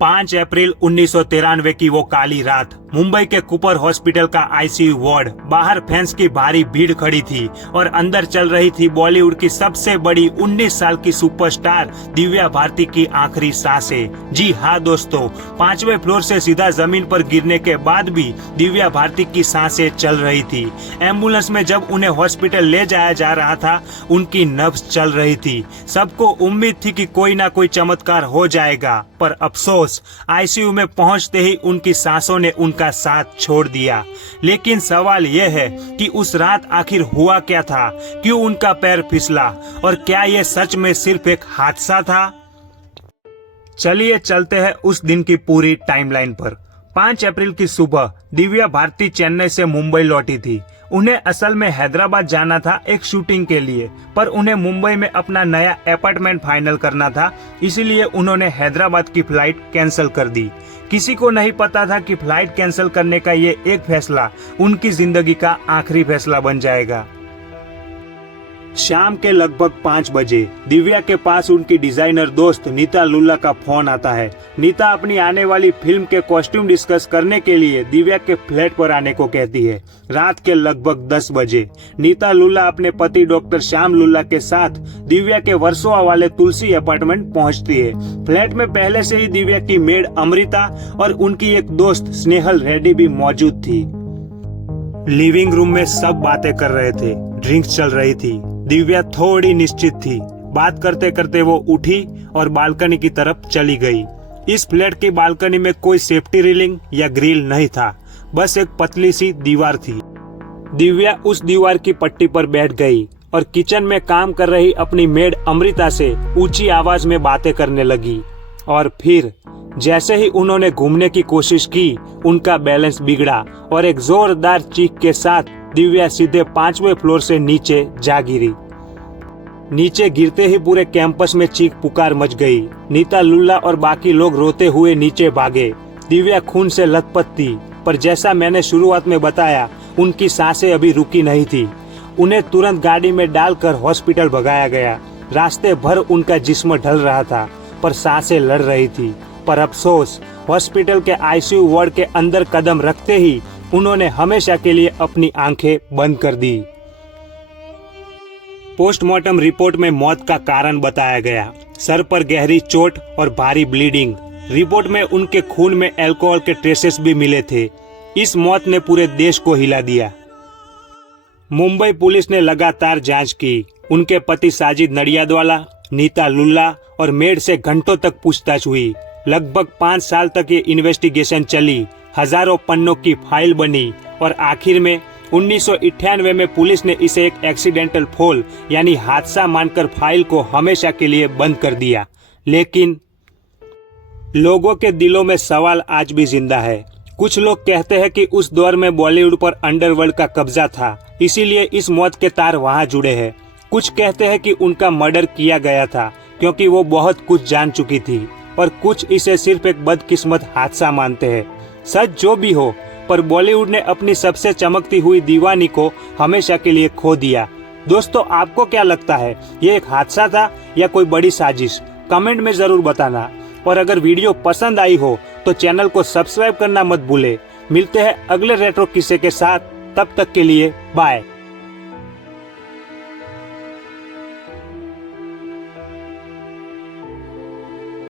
5 अप्रैल 1993 की वो काली रात मुंबई के कूपर हॉस्पिटल का आईसीयू वार्ड। बाहर फैंस की भारी भीड़ खड़ी थी और अंदर चल रही थी बॉलीवुड की सबसे बड़ी 19 साल की सुपरस्टार दिव्या भारती की आखिरी सांसें। जी हाँ दोस्तों, 5वें फ्लोर से सीधा जमीन पर गिरने के बाद भी दिव्या भारती की सांसें चल रही थी। एम्बुलेंस में जब उन्हें हॉस्पिटल ले जाया जा रहा था, उनकी नब्ज चल रही थी। सबको उम्मीद थी कि कोई ना कोई चमत्कार हो जाएगा, पर अफसोस आईसीयू में पहुंचते ही उनकी सांसों ने उनका साथ छोड़ दिया। लेकिन सवाल यह है कि उस रात आखिर हुआ क्या था? क्यों उनका पैर फिसला? और क्या यह सच में सिर्फ एक हादसा था? चलिए चलते हैं उस दिन की पूरी टाइमलाइन पर। 5 अप्रैल की सुबह दिव्या भारती चेन्नई से मुंबई लौटी थी। उन्हें असल में हैदराबाद जाना था एक शूटिंग के लिए, पर उन्हें मुंबई में अपना नया अपार्टमेंट फाइनल करना था, इसीलिए उन्होंने हैदराबाद की फ्लाइट कैंसिल कर दी। किसी को नहीं पता था कि फ्लाइट कैंसिल करने का ये एक फैसला उनकी जिंदगी का आखिरी फैसला बन जाएगा। शाम के लगभग 5 बजे दिव्या के पास उनकी डिजाइनर दोस्त नीता लुल्ला का फोन आता है। नीता अपनी आने वाली फिल्म के कॉस्ट्यूम डिस्कस करने के लिए दिव्या के फ्लैट पर आने को कहती है। रात के लगभग 10 बजे नीता लुल्ला अपने पति डॉक्टर श्याम लुल्ला के साथ दिव्या के वर्सोवा वाले तुलसी अपार्टमेंट पहुंचती है। फ्लैट में पहले से ही दिव्या की मेड अमृता और उनकी एक दोस्त स्नेहल रेड्डी भी मौजूद थी। लिविंग रूम में सब बातें कर रहे थे, ड्रिंक्स चल रही थी। दिव्या थोड़ी निश्चित थी। बात करते करते वो उठी और बालकनी की तरफ चली गई। इस फ्लैट की बालकनी में कोई सेफ्टी रेलिंग या ग्रिल नहीं था, बस एक पतली सी दीवार थी। दिव्या उस दीवार की पट्टी पर बैठ गई और किचन में काम कर रही अपनी मेड अमृता से ऊंची आवाज में बातें करने लगी। और फिर जैसे ही उन्होंने घूमने की कोशिश की, उनका बैलेंस बिगड़ा और एक जोरदार चीख के साथ दिव्या सीधे 5वें फ्लोर से नीचे जा गिरी। नीचे गिरते ही पूरे कैंपस में चीख पुकार मच गई। नीता लुल्ला और बाकी लोग रोते हुए नीचे भागे। दिव्या खून से लथपथ थी, पर जैसा मैंने शुरुआत में बताया, उनकी सांसें अभी रुकी नहीं थी। उन्हें तुरंत गाड़ी में डालकर हॉस्पिटल भगाया गया। रास्ते भर उनका जिस्म ढल रहा था, पर सांसें लड़ रही थी। पर अफसोस, हॉस्पिटल के आईसीयू वार्ड के अंदर कदम रखते ही उन्होंने हमेशा के लिए अपनी आंखें बंद कर दी। पोस्टमार्टम रिपोर्ट में मौत का कारण बताया गया, सर पर गहरी चोट और भारी ब्लीडिंग। रिपोर्ट में उनके खून में अल्कोहल के ट्रेसेस भी मिले थे। इस मौत ने पूरे देश को हिला दिया। मुंबई पुलिस ने लगातार जांच की। उनके पति साजिद नडियादवाला, नीता लुल्ला और मेड से घंटों तक पूछताछ हुई। लगभग 5 साल तक ये इन्वेस्टिगेशन चली। हजारों पन्नों की फाइल बनी और आखिर में 1998 में पुलिस ने इसे एक एक्सीडेंटल फॉल यानी हादसा मानकर फाइल को हमेशा के लिए बंद कर दिया। लेकिन लोगों के दिलों में सवाल आज भी जिंदा है। कुछ लोग कहते हैं कि उस दौर में बॉलीवुड पर अंडरवर्ल्ड का कब्जा था, इसीलिए इस मौत के तार वहां जुड़े हैं। कुछ कहते हैं कि उनका मर्डर किया गया था क्योंकि वो बहुत कुछ जान चुकी थी, और कुछ इसे सिर्फ एक बदकिस्मत हादसा मानते हैं। सच जो भी हो, पर बॉलीवुड ने अपनी सबसे चमकती हुई दीवानी को हमेशा के लिए खो दिया। दोस्तों, आपको क्या लगता है, ये एक हादसा था या कोई बड़ी साजिश? कमेंट में जरूर बताना। और अगर वीडियो पसंद आई हो तो चैनल को सब्सक्राइब करना मत भूले। मिलते हैं अगले रेट्रो किस्से के साथ, तब तक के लिए बाय।